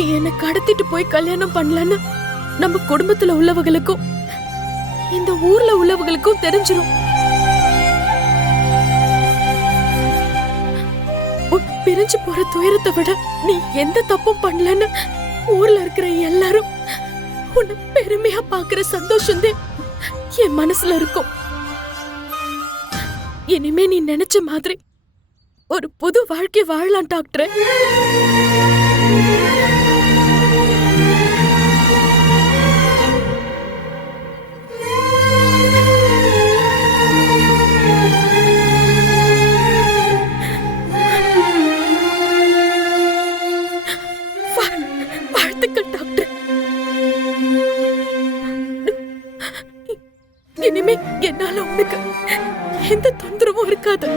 நீ என்ன கடத்திட்டு போய் கல்யாணம் பண்ணலன்னு நம்ம குடும்பத்துல உள்ளவங்களுக்கும் இந்த ஊர்ல உள்ளவங்களுக்கும் தெரிஞ்சிரும். பிரிஞ்சு போற துயரத்தை விட நீ எந்த தப்பும் பண்ணலன்னு ஊர்ல இருக்கிற எல்லாரும் உன்னை பெருமையா பாக்குற சந்தோஷம் என் மனசுல இருக்கும். இனிமே நீ நினைச்ச மாதிரி ஒரு புது வாழ்க்கை வாழலாம் டாக்டர். வாழ்த்துக்கள் டாக்டர். இனிமே என்னால உனக்கு எந்த தொந்தரவும் இருக்காது.